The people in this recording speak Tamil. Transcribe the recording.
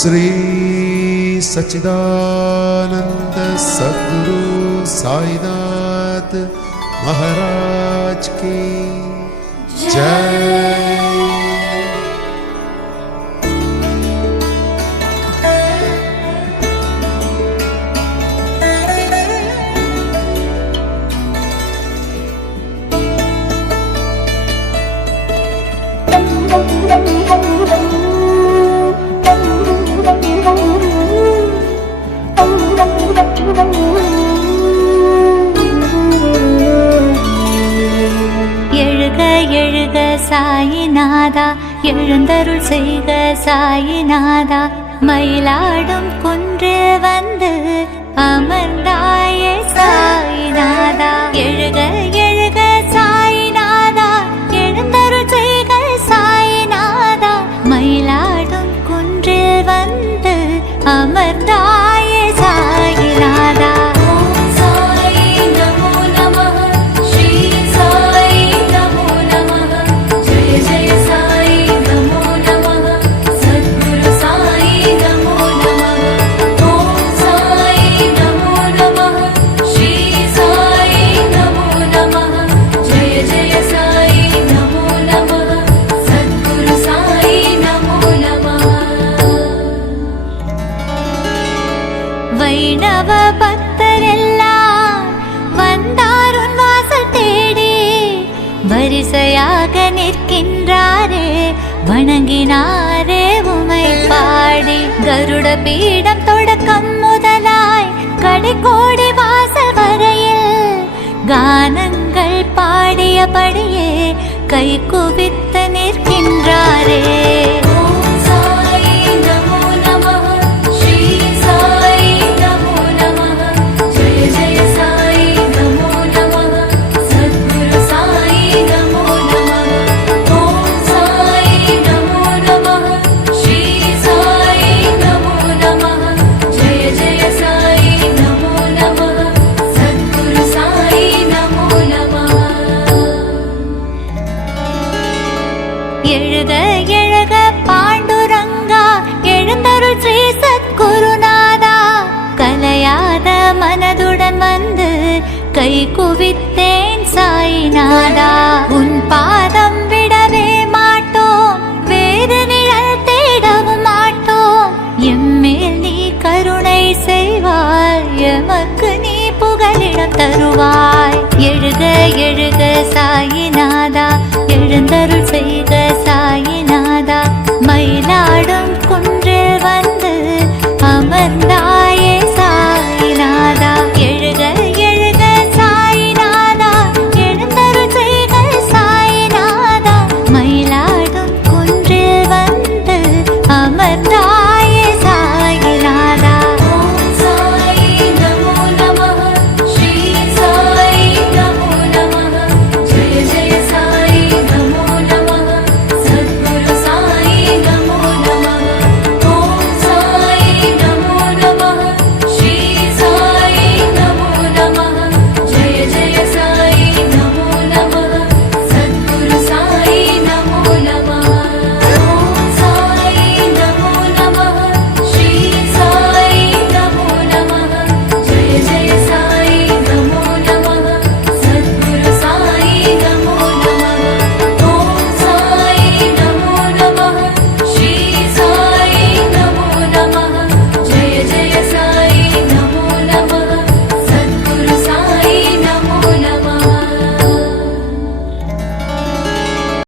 श्री सच्चिदानंद सद्गुरु साईनाथ महाराज की जय। சாயிநாதா எழுந்தருள் செய்க சாயிநாதா, மயிலாடும் குன்றில் வந்து அமர்ந்தாயே சாயிநாதா. எழுக எழுக சாயிநாதா, எழுந்தருள் செய்க சாயிநாதா, மயிலாடும் குன்றில் வந்து அமர்ந்தாயே சாயிநாதா. வைணவ பக்தரெல்லாம் வந்தாருன் வாசல் தேடி, வரிசையாக நிற்கின்றாரே வணங்கினாரே உமை பாடி. கருட பீடம் தொடக்கம் முதலாய் கடைக்கோடி வாசல் வரையில் கானங்கள் பாடியபடியே கை குவித்து நிற்கின்றாரே. எழுக எழுக பாண்டுரங்கா, எழுந்தருள் ஸ்ரீ சத்குருநாதா, கலையாத மனதுடன் வந்து கை குவித்தேன் சாயிநாதா. உன்